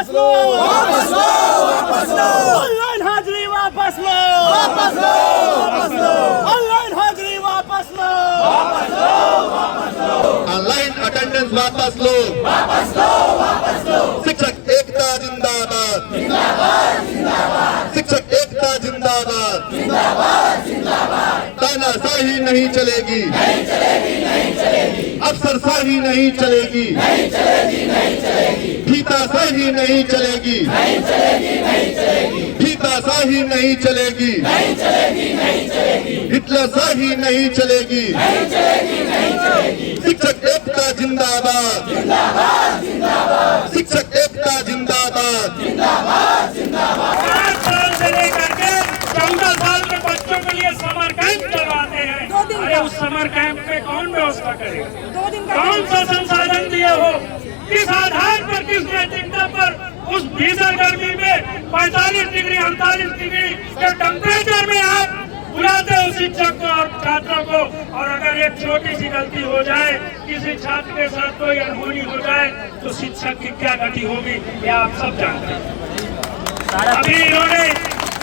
वापस लो, वापस लो, वापस लो, ऑनलाइन हाजिरी वापस लो, वापस लो, वापस लो, ऑनलाइन हाजिरी वापस लो, वापस लो, वापस लो, ऑनलाइन अटेंडेंस वापस लो, वापस लो, वापस लो, शिक्षक एकता जिंदाबाद, जिंदाबाद, जिंदाबाद, शिक्षक एकता जिंदाबाद, जिंदाबाद, जिंदाबाद, तानाशाही नहीं चलेगी, नहीं चलेगी, नहीं चलेगी, अफसरशाही नहीं चलेगी, नहीं चलेगी, नहीं चलेगी, फीताशाही नहीं चलेगी, नहीं चलेगी, नहीं चलेगी, फीताशाही नहीं चलेगी, नहीं चलेगी, नहीं चलेगी, हिटलरशाही नहीं चलेगी, नहीं चलेगी, नहीं चलेगी, शिक्षक एकता जिंदाबाद, जिंदाबाद, जिंदाबाद, शिक्षक एकता जिंदाबाद, जिंदाबाद, जिंदाबाद। 5 साल से लेकर के 14 साल के बच्चों के लिए समर कैंप करवाते हैं। अरे उस समर कैंप में कौन व्यवस्था करे, कौन सा संसाधन दिए हो, किस आधार पर, किस नैतिकता पर उस भीषण गर्मी में 45 डिग्री 48 डिग्री के टेम्परेचर में आप बुलाते हो शिक्षक को और छात्रों को। और अगर एक छोटी सी गलती हो जाए, किसी छात्र के साथ कोई अनहोनी हो जाए, तो शिक्षक की क्या गति होगी ये आप सब जानते हैं। अभी इन्होंने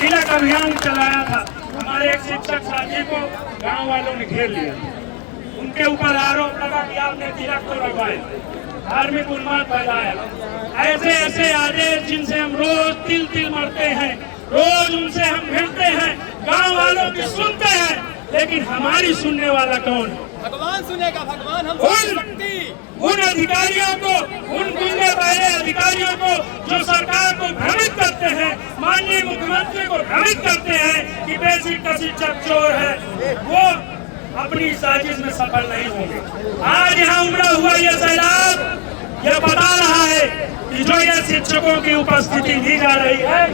तिलक अभियान चलाया था, हमारे एक शिक्षक साथी को गांव वालों ने घेर लिया, उनके ऊपर आरोप लगा कि आपने तिलक को लगवाया, धार्मिक उन्माद फैलाया। ऐसे ऐसे आदेश जिनसे हम रोज तिल तिल मरते हैं, रोज उनसे हम भिड़ते हैं, गांव वालों की सुनते हैं, लेकिन हमारी सुनने वाला कौन है? भगवान सुनेगा, भगवान हम उन अधिकारियों को, उन गुंडे वाले अधिकारियों को जो सरकार को भ्रमित करते हैं, माननीय मुख्यमंत्री को भ्रमित करते हैं कि बेसिक का शिक्षक चोर है, वो अपनी साजिश में सफल नहीं होंगे। आज यहाँ उमड़ा हुआ ये सैलाब ये बता रहा है कि जो ये शिक्षकों की उपस्थिति दी जा रही है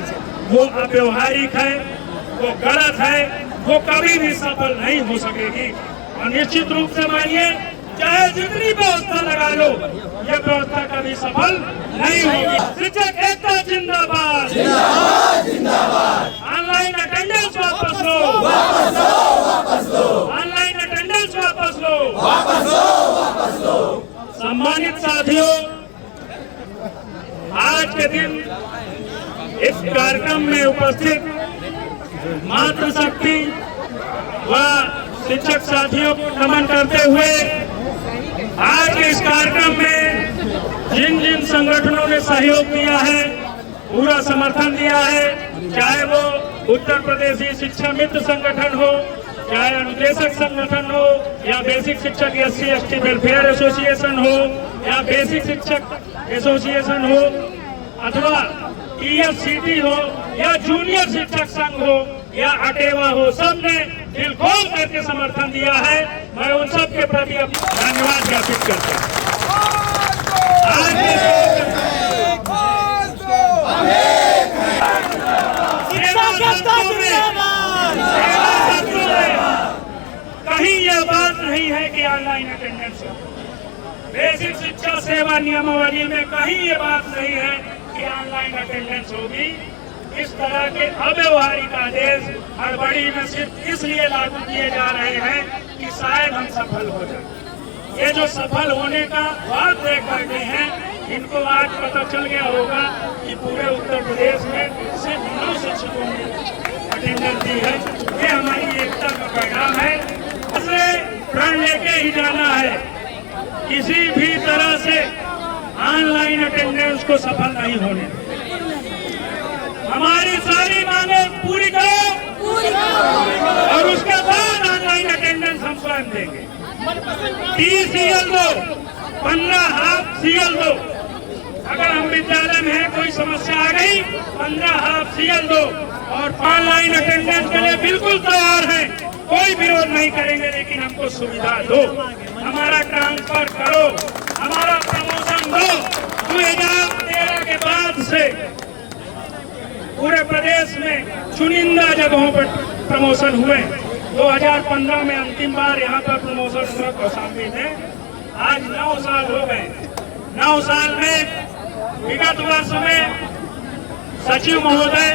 वो अव्यवहारिक है, वो गलत है, वो कभी भी सफल नहीं हो सकेगी। और निश्चित रूप से मानिए, चाहे जितनी व्यवस्था लगा लो, ये व्यवस्था कभी सफल नहीं होगी। शिक्षक एकता जिंदाबाद, जिंदाबाद, जिंदाबाद, ऑनलाइन अटेंडेंस वापस लो, वापस लो, वापस लो, ऑनलाइन अटेंडेंस वापस लो, वापस लो, वापस लो। सम्मानित साथियों, आज के दिन इस कार्यक्रम में उपस्थित मातृशक्ति व शिक्षक साथियों को नमन करते हुए, आज के इस कार्यक्रम में जिन जिन संगठनों ने सहयोग दिया है, पूरा समर्थन दिया है, चाहे वो उत्तर प्रदेशी शिक्षा मित्र संगठन हो, चाहे अनुदेशक संगठन हो, या बेसिक शिक्षक SC/ST वेलफेयर एसोसिएशन हो, या बेसिक शिक्षक एसोसिएशन हो, अथवा TFCT हो, या जूनियर शिक्षक संघ हो, या अटेवा हो, सबने दिल खोल करके समर्थन दिया है। मैं उन सब के प्रति धन्यवाद ज्ञापित करता हूँ। आज कहीं यह बात नहीं है कि ऑनलाइन अटेंडेंस हो, बेसिक शिक्षा सेवा नियमावली में कहीं ये बात नहीं है कि ऑनलाइन अटेंडेंस होगी। इस तरह के अव्यवहारिक आदेश हड़बड़ी में सिर्फ इसलिए लागू किए जा रहे हैं कि शायद हम सफल हो जाए। ये जो सफल होने का बात देख करके हैं, इनको आज पता चल गया होगा कि पूरे उत्तर प्रदेश में सिर्फ 9 शिक्षकों ने अटेंडेंस दी है। ये हमारी एकता का पैगाम है। इसे प्रण लेके ही जाना है, किसी भी तरह से ऑनलाइन अटेंडेंस को सफल नहीं होने। हमारी सारी मांगे पूरी करो, और उसके बाद ऑनलाइन अटेंडेंस हम स्वयं देंगे। 30 CL दो, 15 हाफ CL दो। अगर हम विद्यालय में कोई समस्या आ गई, 15 हाफ CL दो, और ऑनलाइन अटेंडेंस के लिए बिल्कुल तैयार हैं, कोई विरोध नहीं करेंगे, लेकिन हमको सुविधा दो, हमारा ट्रांसफर करो, हमारा प्रमोशन दो। 2013 के बाद से पूरे प्रदेश में चुनिंदा जगहों पर प्रमोशन हुए। 2015 में अंतिम बार यहाँ पर प्रमोशन हुआ कौशाम्बी में। आज 9 साल हो गए। 9 साल में विगत वर्ष में सचिव महोदय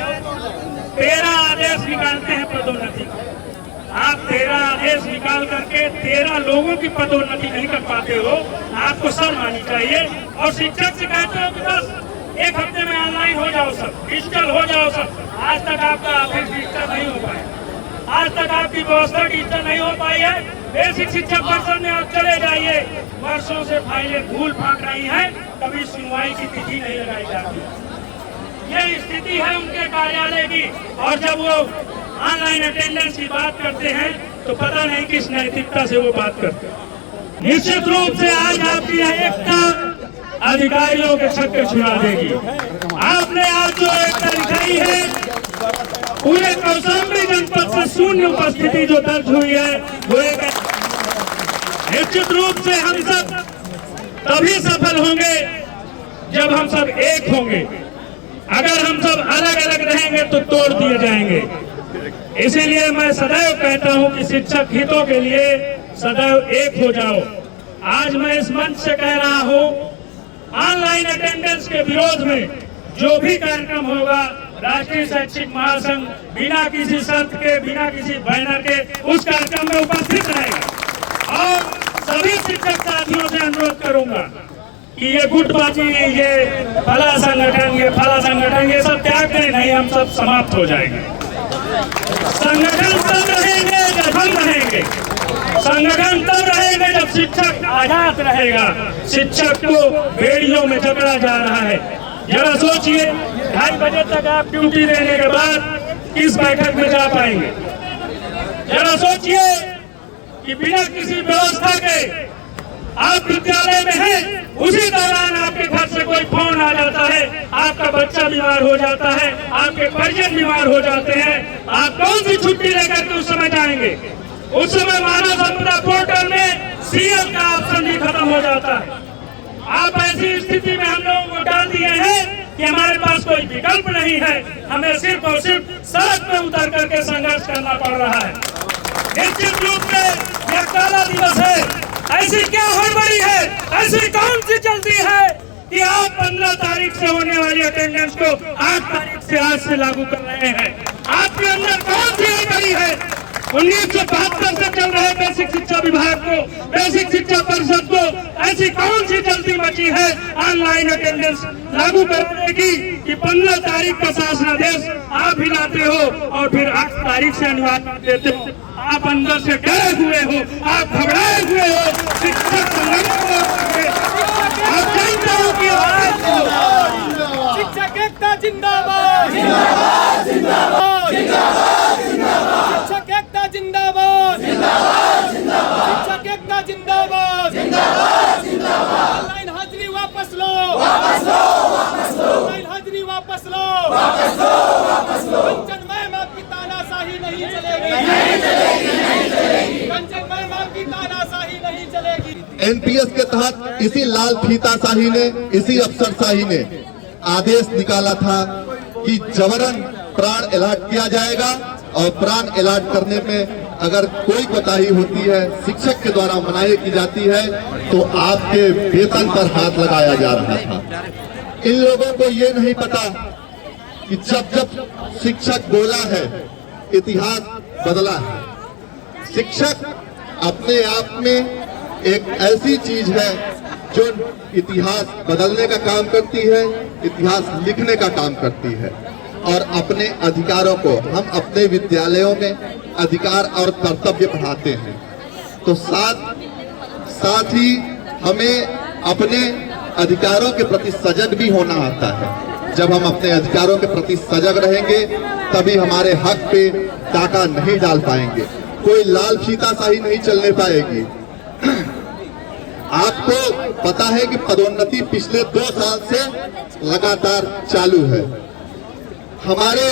13 आदेश निकालते हैं पदोन्नति का। आप 13 आदेश निकाल करके 13 लोगों की पदोन्नति नहीं कर पाते हो, आपको शर्म आनी चाहिए। और शिक्षक से कहते हो कि बस 1 हफ्ते में हो जाओ सब, डिजिटल हो जाओ सब। आज तक आपका ऑफिस डिजिटल नहीं हो पाया, आज तक आपकी व्यवस्था डिजिटल नहीं हो पाई है। बेसिक शिक्षा परिषद में आप चले जाइए, वर्षों से फाइलें धूल फाक रही हैं, कभी सुनवाई की तिथि नहीं लगाई जाती। ये स्थिति है उनके कार्यालय की। और जब वो ऑनलाइन अटेंडेंस की बात करते हैं तो पता नहीं किस नैतिकता से वो बात करते हैं। निश्चित रूप से आज आपकी एकता अधिकारियों के छक्के छुड़ा देगी। आपने आज जो एकता दिखाई है, पूरे कौशाम्बी जनपद से शून्य उपस्थिति जो दर्ज हुई है, वो एक निश्चित रूप से हम सब तभी सफल होंगे जब हम सब एक होंगे। अगर हम सब अलग अलग रहेंगे तो तोड़ दिए जाएंगे। इसीलिए मैं सदैव कहता हूं कि शिक्षक हितों के लिए सदैव एक हो जाओ। आज मैं इस मंच से कह रहा हूं, ऑनलाइन अटेंडेंस के विरोध में जो भी कार्यक्रम होगा, राष्ट्रीय शैक्षिक महासंघ बिना किसी शर्त के, बिना किसी बैनर के उस कार्यक्रम में उपस्थित रहेगा। और सभी शिक्षक साथियों से अनुरोध करूंगा कि ये गुटबाजी, ये फला संगठन, ये फला संगठन, ये सब त्याग दें। नहीं, हम सब समाप्त हो जाएंगे। संगठन तब रहेंगे जब हम रहेंगे, संगठन तब रहेंगे जब शिक्षक आजाद रहेगा। शिक्षक को बेड़ियों में जकड़ा जा रहा है। जरा सोचिए, 2:30 बजे तक आप ड्यूटी देने के बाद किस बैठक में जा पाएंगे? जरा सोचिए कि बिना किसी व्यवस्था के आप विद्यालय में हैं, उसी दौरान आपके घर से कोई फोन आ जाता है, आपका बच्चा बीमार हो जाता है, आपके परिजन बीमार हो जाते हैं, आप कौन सी छुट्टी लेकर के उस समय जाएंगे? उस समय मानव संपदा पोर्टल में सीएल का ऑप्शन भी खत्म हो जाता है। आप ऐसी स्थिति में हम लोगों को डाल दिए हैं कि हमारे पास कोई विकल्प नहीं है, हमें सिर्फ और सिर्फ सड़क में उतर करके संघर्ष करना पड़ रहा है। निश्चित रूप से यह काला दिवस है। ऐसी क्या हड़बड़ी है, ऐसी कौन सी जल्दी है कि आप 15 तारीख से होने वाली अटेंडेंस को 8 तारीख से आज से लागू कर रहे हैं? आपके अंदर कौन सी हड़बड़ी है? 1972 से चल रहे बेसिक शिक्षा विभाग को, बेसिक शिक्षा परिषद को ऐसी कौन सी जल्दी मची है ऑनलाइन अटेंडेंस लागू करने की कि 15 तारीख का शासनादेश आप ही लाते हो और फिर 8 तारीख से अनिवार्य कर देते हो? आप अंदर से डरे हुए हो, आप घबराए हुए हो। शिक्षक संगठन आप जानते हो कि शिक्षक एकता जिंदाबाद, जिंदाबाद, जिंदाबाद, जिंदाबाद, जिंदाबाद। शिक्षक एकता जिंदाबाद, जिंदाबाद, जिंदाबाद। शिक्षक एकता जिंदाबाद, जिंदाबाद, जिंदाबाद। ऑनलाइन हाजिरी वापस लो, वापस लो, वापस लो। ऑनलाइन हाजिरी वापस लो, वापस लो, वापस लो। कंचन मैम आपकी तानाशाही नहीं चलेगी, नहीं चलेगी, नहीं चलेगी। कंचन मैम आपकी तानाशाही नहीं चलेगी। एनपीएस के तहत इसी लाल फीताशाही ने, इसी अफसरशाही ने आदेश निकाला था कि जबरन प्राण अलॉट किया जाएगा और प्राण अलॉट करने में अगर कोई कोताही होती है, शिक्षक के द्वारा मनाही की जाती है, तो आपके वेतन पर हाथ लगाया जा रहा था। इन लोगों को ये नहीं पता कि जब जब शिक्षक बोला है, इतिहास बदला है। शिक्षक अपने आप में एक ऐसी चीज है जो इतिहास बदलने का काम करती है, इतिहास लिखने का काम करती है। और अपने अधिकारों को हम अपने विद्यालयों में अधिकार और कर्तव्य पढ़ाते हैं, तो साथ ही हमें अपने अधिकारों के प्रति सजग भी होना आता है। जब हम अपने अधिकारों के प्रति सजग रहेंगे तभी हमारे हक पे डाका नहीं डाल पाएंगे, कोई लाल फीताशाही नहीं चलने पाएगी। आपको पता है कि पदोन्नति पिछले 2 साल से लगातार चालू है। हमारे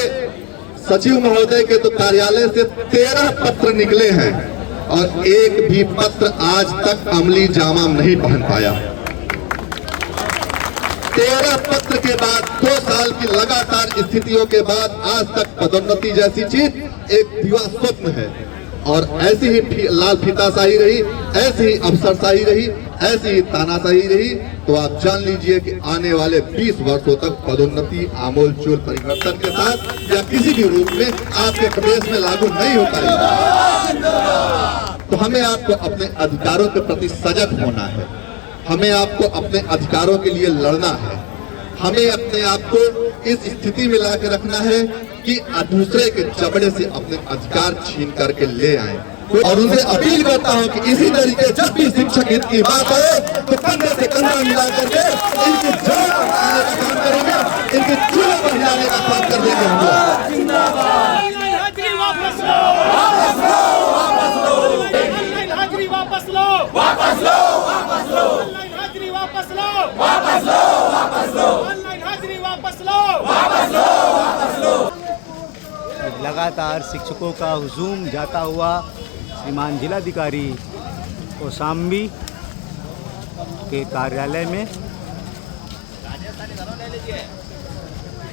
सचिव महोदय के तो कार्यालय से 13 पत्र निकले हैं और एक भी पत्र आज तक अमली जामा नहीं पहन पाया। 13 पत्र के बाद 2 साल की लगातार स्थितियों के बाद आज तक पदोन्नति जैसी चीज एक दिवा स्वप्न है। और ऐसी ही लाल फीताशाही रही, ऐसी ही अफसरशाही रही, ऐसी ही तानाशाही रही, तो आप जान लीजिए कि आने वाले 20 वर्षों तक पदोन्नति आमूल चूल परिवर्तन के साथ या किसी भी रूप में आपके प्रदेश में लागू नहीं हो पाएगी। तो हमें आपको अपने अधिकारों के प्रति सजग होना है, हमें आपको अपने अधिकारों के लिए लड़ना है। हमें अपने आप को इस स्थिति में लाकर रखना है कि दूसरे के जबड़े से अपने अधिकार छीन करके ले आए। और उनसे अपील करता हूं कि इसी तरीके जब भी शिक्षक हित की बात आए तो कंधे से कंधा मिला करके इनकी जड़ पर आने का काम करेंगे, इनके चूल्हे पर हिलाने का काम कर देंगे हम लोग। ऑनलाइन हाजिरी वापस लो, वापस लो, वापस लो। ऑनलाइन हाजिरी वापस लो, वापस लो, वापस लो। ऑनलाइन हाजिरी वापस लो, वापस लो, वापस लो। ऑनलाइन हाजिरी वापस लो, वापस लो, वापस लो। लगातार शिक्षकों का हुजूम जाता हुआ श्रीमान जिलाधिकारी कौशाम्बी के कार्यालय में।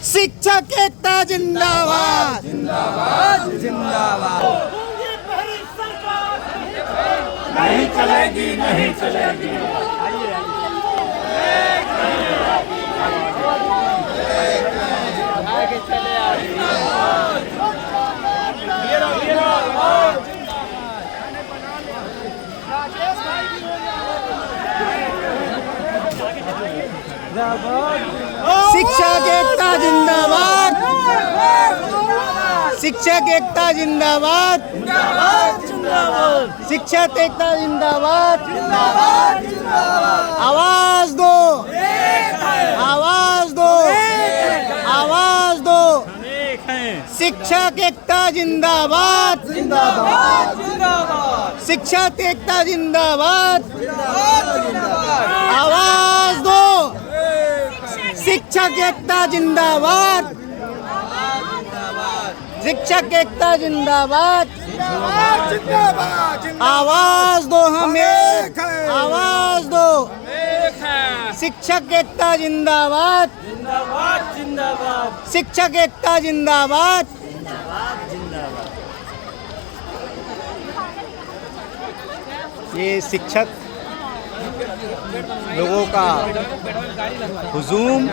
शिक्षक एकता जिंदाबाद, जिंदाबाद, जिंदाबाद। नहीं चलेगी, नहीं चलेगी। शिक्षक एकता जिंदाबाद, शिक्षक एकता जिंदाबाद, शिक्षक एकता जिंदाबाद, आवाज दो, आवाज दो, आवाज दो। शिक्षक एकता जिंदाबाद, शिक्षक एकता जिंदाबाद, आवाज दो। शिक्षक एकता जिंदाबाद, शिक्षक एकता जिंदाबाद, आवाज दो, हमें आवाज दो। शिक्षक एकता जिंदाबाद, शिक्षक एकता जिंदाबाद। ये शिक्षक लोगों का हुजूम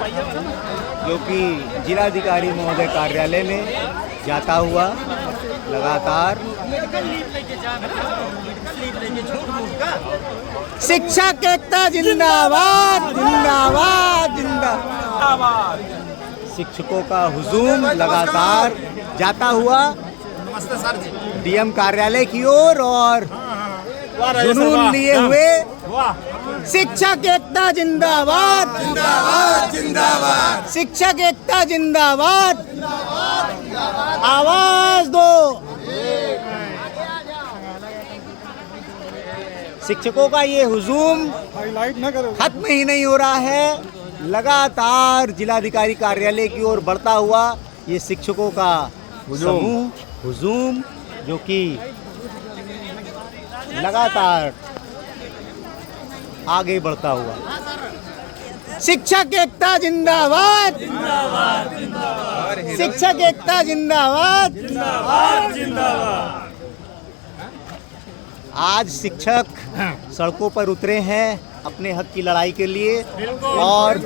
जो कि जिलाधिकारी महोदय कार्यालय में जाता हुआ लगातार शिक्षक एकता जिंदाबाद, जिंदाबाद, जिंदाबाद। शिक्षकों का हुजूम लगातार जाता हुआ डीएम कार्यालय की ओर और जुनून लिए हुए शिक्षक एकता जिंदाबाद, जिंदाबाद, जिंदाबाद। शिक्षक एकता जिंदाबाद, आवाज दो। शिक्षकों का ये हुजूम खत्म ही नहीं हो रहा है। लगातार जिलाधिकारी कार्यालय की ओर बढ़ता हुआ ये शिक्षकों का समूह हुजूम जो कि लगातार आगे बढ़ता हुआ। शिक्षक एकता जिंदाबाद, शिक्षक एकता जिंदाबाद, आज शिक्षक सड़कों पर उतरे हैं अपने हक की लड़ाई के लिए और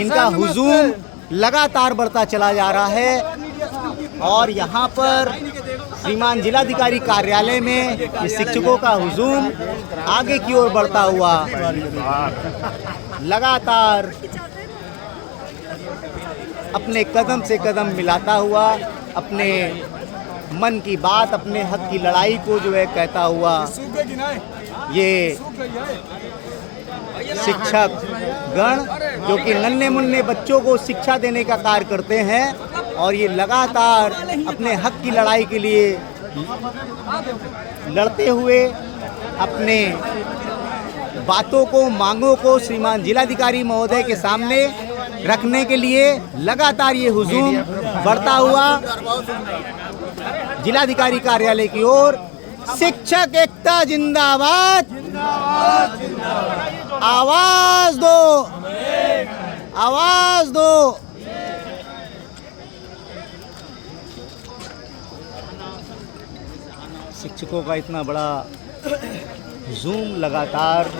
इनका हुजूम लगातार बढ़ता चला जा रहा है। और यहाँ पर श्रीमान जिलाधिकारी कार्यालय में ये शिक्षकों का हुजूम आगे की ओर बढ़ता हुआ लगातार अपने कदम से कदम मिलाता हुआ अपने मन की बात, अपने हक की लड़ाई को जो है कहता हुआ ये शिक्षक गण जो कि नन्हे मुन्ने बच्चों को शिक्षा देने का कार्य करते हैं और ये लगातार अपने हक की लड़ाई के लिए लड़ते हुए अपने बातों को, मांगों को श्रीमान जिलाधिकारी महोदय के सामने रखने के लिए लगातार ये हुजूम बढ़ता हुआ जिलाधिकारी कार्यालय की ओर। शिक्षक एकता जिंदाबाद, आवाज दो, आवाज दो। शिक्षकों का इतना बड़ा जूम लगातार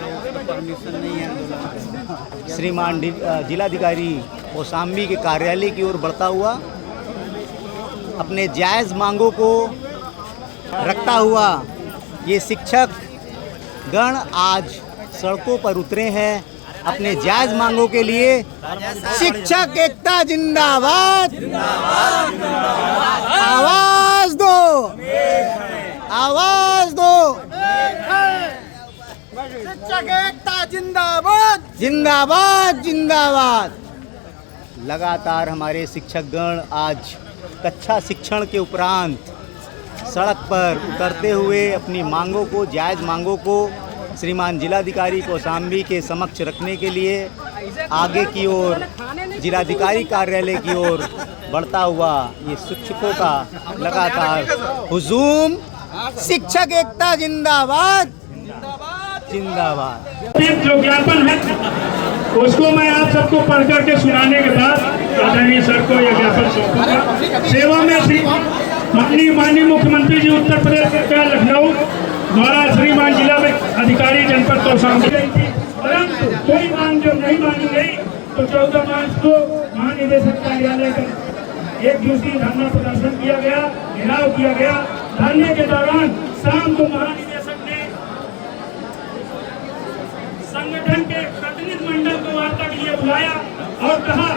श्रीमान जिलाधिकारी कौशाम्बी के कार्यालय की ओर बढ़ता हुआ अपने जायज़ मांगों को रखता हुआ ये शिक्षक गण आज सड़कों पर उतरे हैं अपने जायज मांगों के लिए। शिक्षक एकता जिंदाबाद, आवाज दो, आवाज दो, शिक्षक एकता जिंदाबाद, जिंदाबाद जिंदाबाद। लगातार हमारे शिक्षकगण आज कक्षा शिक्षण के उपरांत सड़क पर उतरते हुए अपनी मांगों को, जायज़ मांगों को श्रीमान जिलाधिकारी कौशाम्बी के समक्ष रखने के लिए आगे की ओर जिलाधिकारी कार्यालय की ओर बढ़ता हुआ ये शिक्षकों का लगातार हुजूम। शिक्षक एकता जिंदाबाद, जिंदाबाद। जो ज्ञापन है उसको मैं आप सबको पढ़ करके सुनाने के बाद आदरणीय सर को यह ज्ञापन सौंपूंगा। सेवा में श्री माननीय मुख्यमंत्री जी उत्तर प्रदेश सरकार लखनऊ द्वारा श्रीमान जिला में अधिकारी जनपद कौशाम्बी गई थी, परंतु कोई मांग जब नहीं मानी गई तो 14 मार्च को महानिदेशक कार्यालय का एक दिवसीय धरना प्रदर्शन किया गया, घेराव किया गया। धरने के दौरान शाम को महानिदेशक ने संगठन के प्रतिनिधि मंडल को वार्ता के लिए बुलाया और कहा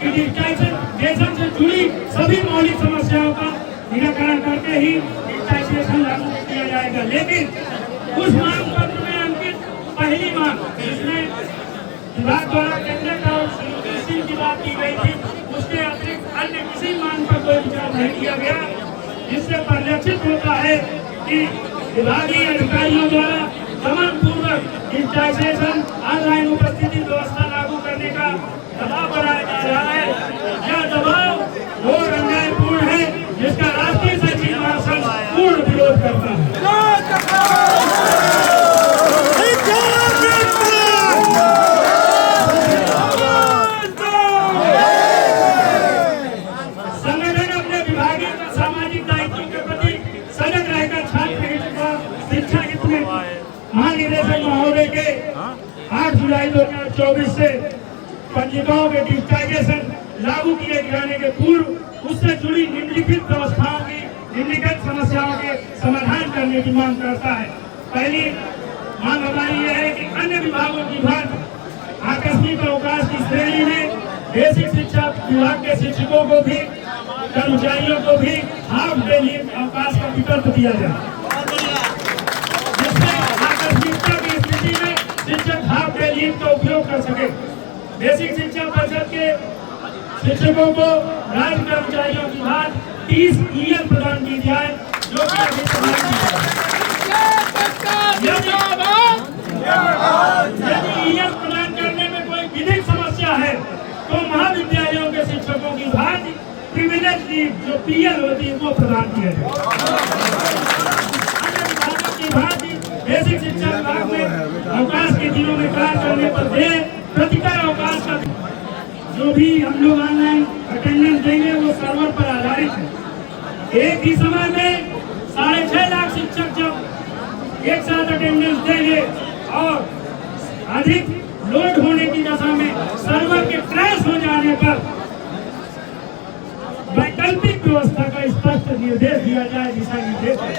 कि डिजिटाइजेशन से जुड़ी सभी मौलिक समस्याओं का निराकरण करके ही डिजिटाइजेशन लागू किया जाएगा। लेकिन उस मांग पत्र में अंकित पहली मांग जिसमें विभाग द्वारा टेंडर और सील की बात की गई थी, उसके अतिरिक्त अन्य किसी मांग पर कोई विचार नहीं किया गया, जिससे परिलक्षित होता है कि विभागीय अधिकारियों द्वारा दमन पूर्वक डिजिटाइजेशन ऑनलाइन उपस्थिति व्यवस्था लागू करने का दबाव बनाया जा रहा है। यह दबाव घोर अन्यायपूर्ण है, जिसका राष्ट्रीय सचिव महासंघ पूर्ण विरोध करता है। संगठन अपने विभागीय व सामाजिक दायित्वों के प्रति सजग रहकर छात्र हित व शिक्षा हित में महानिदेशक महोदय के 8 जुलाई 2024 से पंजिकाओं के डिजिटाइजेशन लागू किए जाने के पूर्व उससे जुड़ी निम्नलिखित व्यवस्थाओं की निम्नलिखित समस्याओं के समाधान करने की मांग करता है। पहली मांग हमारी यह है कि अन्य विभागों की भांति आकस्मिक अवकाश की श्रेणी में बेसिक शिक्षा विभाग के शिक्षकों को भी, कर्मचारियों को भी हाफ डे लीव अवकाश का विकल्प दिया जाए, जिससे आकस्मिकता की स्थिति में शिक्षक हाफ डे लीव का उपयोग कर सके। बेसिक शिक्षा परिषद के शिक्षकों को राज्य कर्मचारियों की भांति 30 ईएल प्रदान की जाए, जो कि अभी यदि ईएल प्रदान करने में कोई विधिक समस्या है तो महाविद्यालयों के शिक्षकों की भांति प्रिविलेज लीव जो पीएल होती है वो प्रदान किया जाए। अन्य विभागों की भांति बेसिक शिक्षा विभाग में अवकाश के दिनों में कार्य करने पर देय प्रतिकर अवकाश का जो भी हम लोग ऑनलाइन अटेंडेंस देंगे वो सर्वर पर आधारित है। एक ही समय में 6.5 लाख शिक्षक जब एक साथ अटेंडेंस देंगे और अधिक लोड होने की दशा में सर्वर के क्रैश हो जाने पर वैकल्पिक व्यवस्था का स्पष्ट निर्देश दिया जाए, दिशा निर्देश है।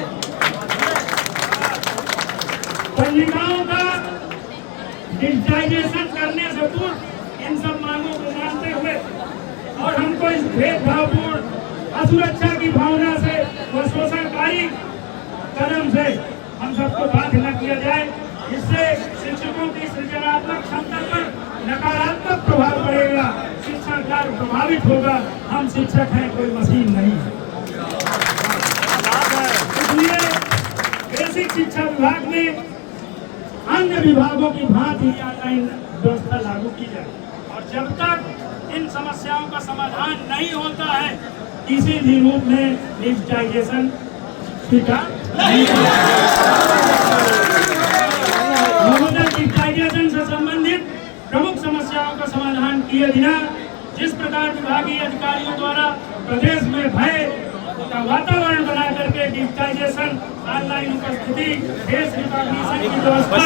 पंजिकाओं का डिजिटाइजेशन करने से पूर्व इन सब मांगों को मानते हुए और हमको इस भेदभावपूर्ण असुरक्षा की भावना से व शोषणकारी कदम से हम सबको बाध्य न किया जाए, इससे शिक्षकों की सृजनात्मक क्षमता पर नकारात्मक प्रभाव पड़ेगा, शिक्षण कार्य प्रभावित होगा। हम शिक्षक हैं, कोई मशीन नहीं है। इसलिए बेसिक शिक्षा विभाग में अन्य विभागों की भांति ऑनलाइन व्यवस्था लागू की जाए और जब तक इन समस्याओं का समाधान नहीं होता है किसी भी रूप में डिजिटाइजेशन स्वीकार नहीं होगा। डिजिटाइजेशन से संबंधित प्रमुख समस्याओं का समाधान किए बिना जिस प्रकार विभागीय अधिकारियों द्वारा प्रदेश में भय का वातावरण बना करके डिजिटाइजेशन ऑनलाइन उपस्थिति देश रिकॉग्निशन की व्यवस्था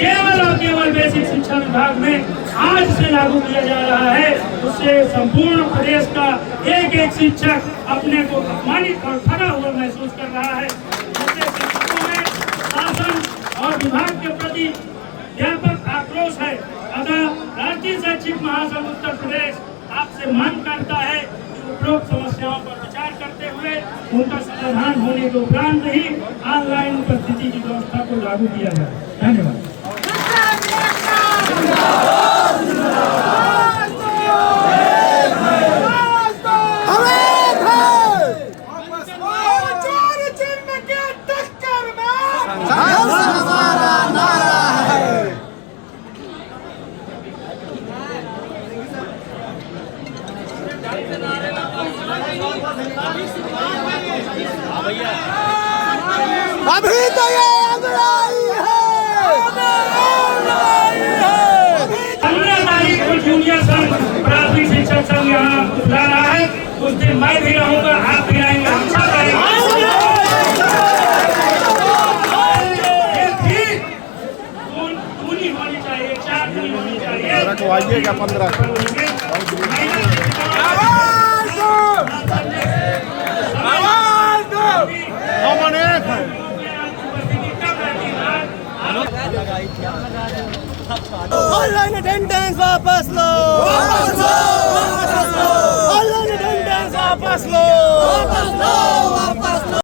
केवल और केवल बेसिक शिक्षा विभाग में आज से लागू किया जा रहा है, उससे संपूर्ण प्रदेश का एक एक शिक्षक अपने को अपमानित और ठगा हुआ महसूस कर रहा है। जिससे शिक्षकों में शासन और विभाग के प्रति व्यापक आक्रोश है। अतः राष्ट्रीय शैक्षिक महासंघ उत्तर प्रदेश आपसे मांग करता है कि उपरोक्त समस्याओं पर विचार करते हुए उनका समाधान होने के उपरांत ही ऑनलाइन उपस्थिति की व्यवस्था को लागू किया जाए। धन्यवाद। अभी तो ये लड़ाई है, 15 तारीख को जूनियर संघ प्राथमिक शिक्षक संघ यहाँ बुला रहा है। उस दिन मैं भी रहूंगा, आप भी रहेंगे, हम सब रहेंगे। होनी चाहिए, 4 दूनी होनी चाहिए। 15 ऑनलाइन अटेंडेंस वापस लो,